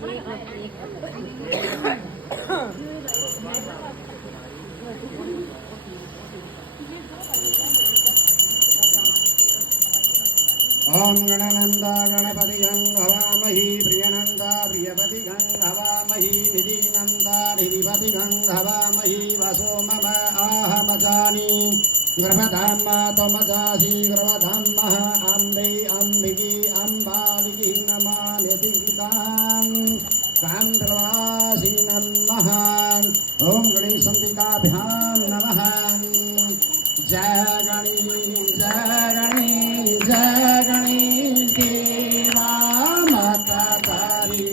ओम गणानंदा गणपतिगं हवामहि प्रियनंदा प्रियपतिगं हवामहि निधिनंदा निधिपतिगं हवामहि वसो मम आहमजानि गर्भधाम त्वमजासि गर्भधामः अम्बे अम्बिकी अम्बालिकी नमानिधितां कान्तवासि नमः। ओम गणेशंबिकाभ्यां नमः। जय गणेश जय गणेश जय गणेश देवा माता तारी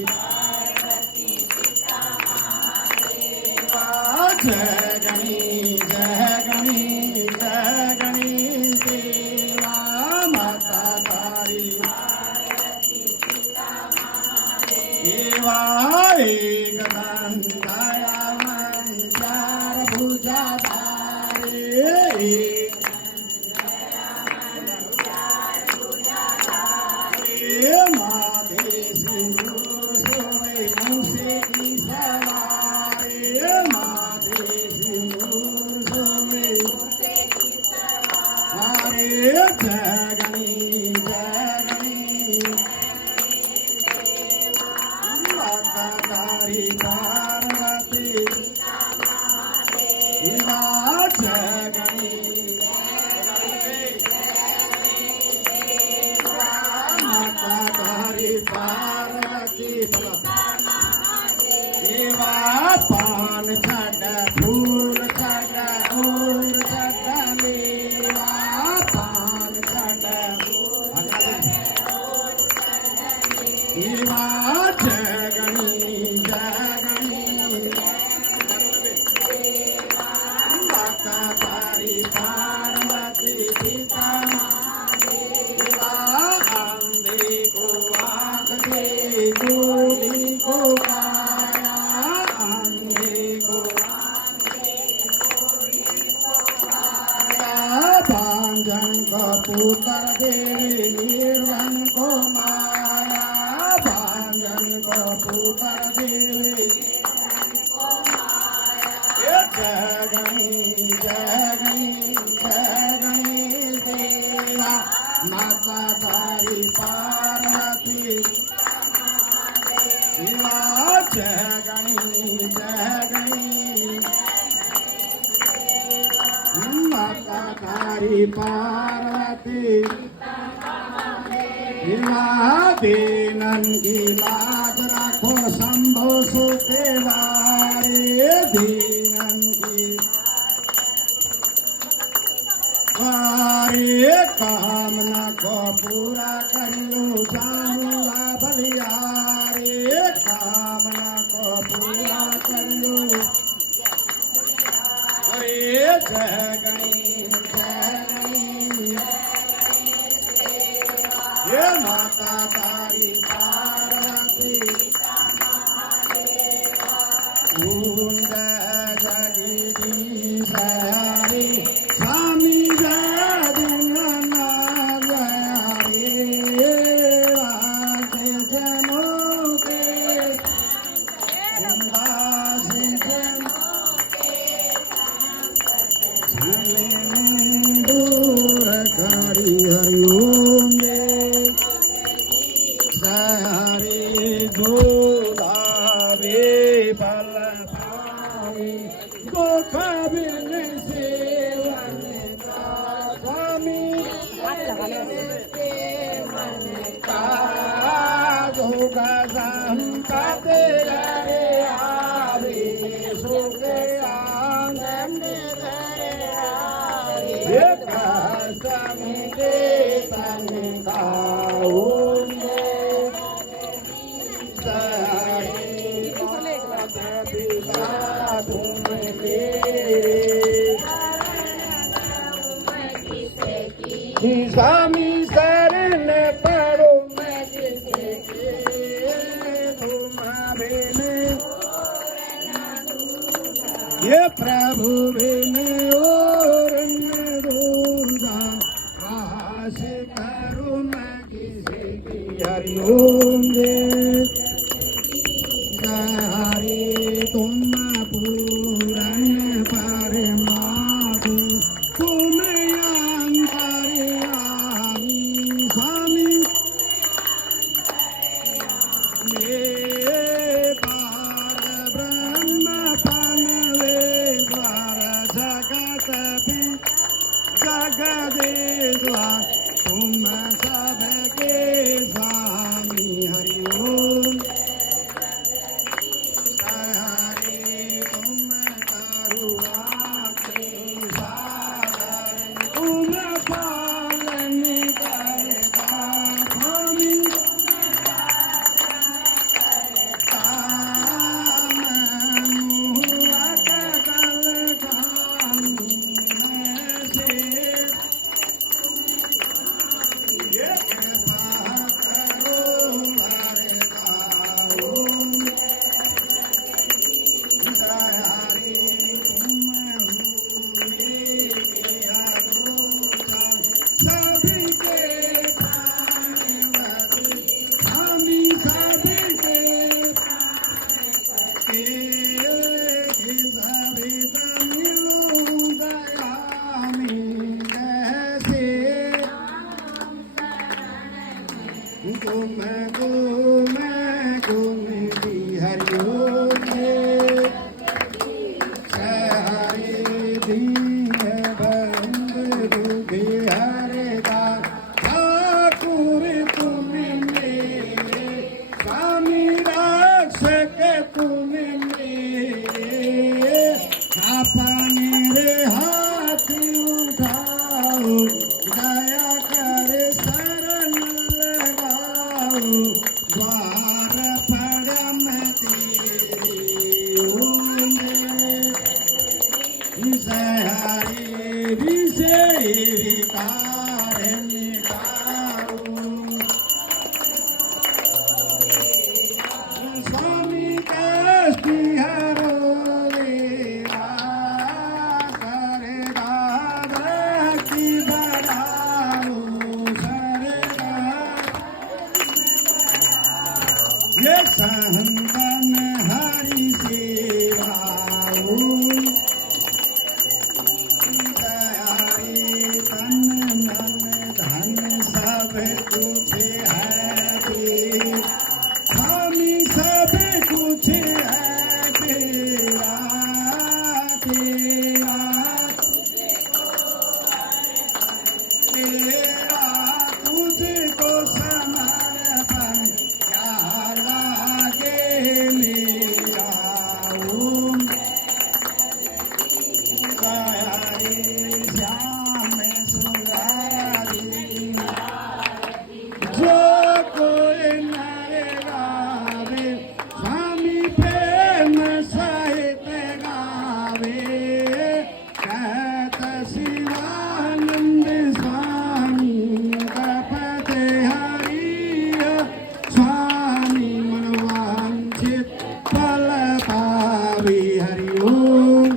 जय गणेश जय गणेश जय गणेश देवा माता तारी देवा एक दंताया चार भुजाधारी पान छड़ फूल छड़ फूल छड़ मेवा पान छड़ मेवा जगनी जगनी माता तारी पार्वती सीता मेवा अम्बे को आँख दे गोली को पुत्र देवी निर्वन को माया भांजन को पुत्र देवी जगनी जगनी जगनी देवा माता तारी पार्वती शिवा जगनी जगनी माता तारी पार्वती दीनन की लाज रखो शंभो सुदेवारे दीनन की वारे कामना को पूरा करियो जाऊंगा बलियारे कामना को पूरा करियो जगनी जगनी ये माता तारी पार्वती कुंड जगदीश हरि स्वामी जय दिनना जय वासे जनों के हरि ओम हरि झूलावे बल पाई दुख बिन सेवन का स्वामी का दुख संकट रे आवे सुख आंगन स्वामी शरण पड़ो मैं जिसे तुम्हारे ये प्रभु बिन और दूरदा आस करो मैं किसी की हरि ओम हरि तुम पूरन परमात्म तुम अंतर्यामी स्वामी मेरे पार ब्रह्म पनवेश्वर जगत भी जगदेश्वर तुम सबके स्वामी हरि ओम हरि तुम करुणा के सागर तुम पालन करता स्वामी काम मुहुआ कल काम से ये कृपा करो हरे काओ हरि तुम सभी के प्राणपति स्वामी सभी के सभी तमिलु दयामी कैसे तुम गुण हरि ओम हरि दीन बंधु हरे ठाकुर तुम मेरे स्वामी रक्षक तुम मेरे अपने हाथ उठाओ दया कर शरण लगाओ द्वार परम तेरे ओंगे हरि विषय निकारो स्वामी कष्टि हरो देवा करे दादा की बढ़ाओ करे ये सहंगन हरि सेवा हरि तन मन धन सब कुछ है तेरा स्वामी सब कुछ है तेरा तेरा तेरा तुझको समर्पण क्या लागे मेरा ओम हरि श्याम सुंदरी जो कोई नर गावे स्वामी प्रेम सहित गावे कहत शिवानंद स्वामी गपते हरि स्वामी मनवांछित फल पावे हरि ओम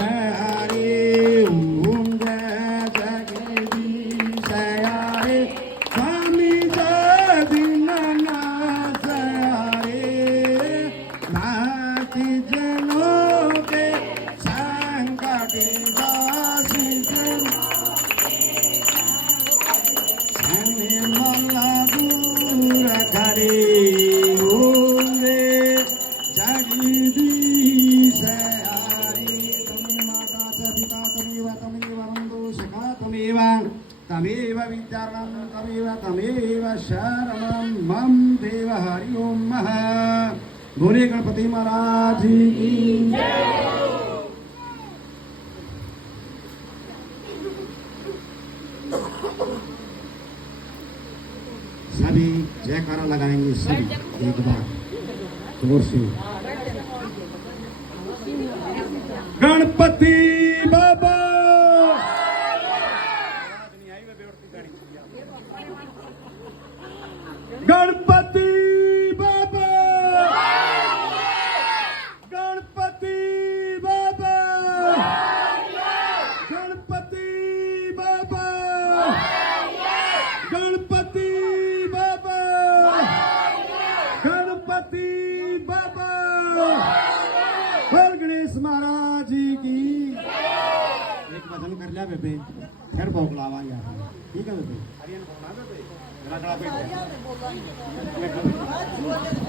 हरि ओम जय जगदीश हरे स्वामी दीनानाथ हरे नाथ जनों के संकट दासी जन मल्ला दूर करे ओम रे जगदीश हरि तुम माता च पिता तमेव बन्धु सखा तमेव तमेव विद्यार्थं तमेव शरणं मम देव हरि ओम बोले गणपति महाराज की सभी जयकारा लगाएंगे सभी एक बार जोर से गणपति बाबा गणपति बाबा गणपति बाबा गणपति बाबा गणपति बाबा ਗਿਆ ਬੇਬੇ ਫਿਰ ਭੋਗ ਲਾਵਾਂਗੇ ਆਪਾਂ ਠੀਕ ਹੈ ਬੇਬੇ ਹਰੀਆਂ ਪਾਉਣਾ ਬੇਬੇ ਰਗੜਾ ਸਾਰਿਆਂ ਬੇਟੇ ਨੇ ਬੋਲਾਂਗੇ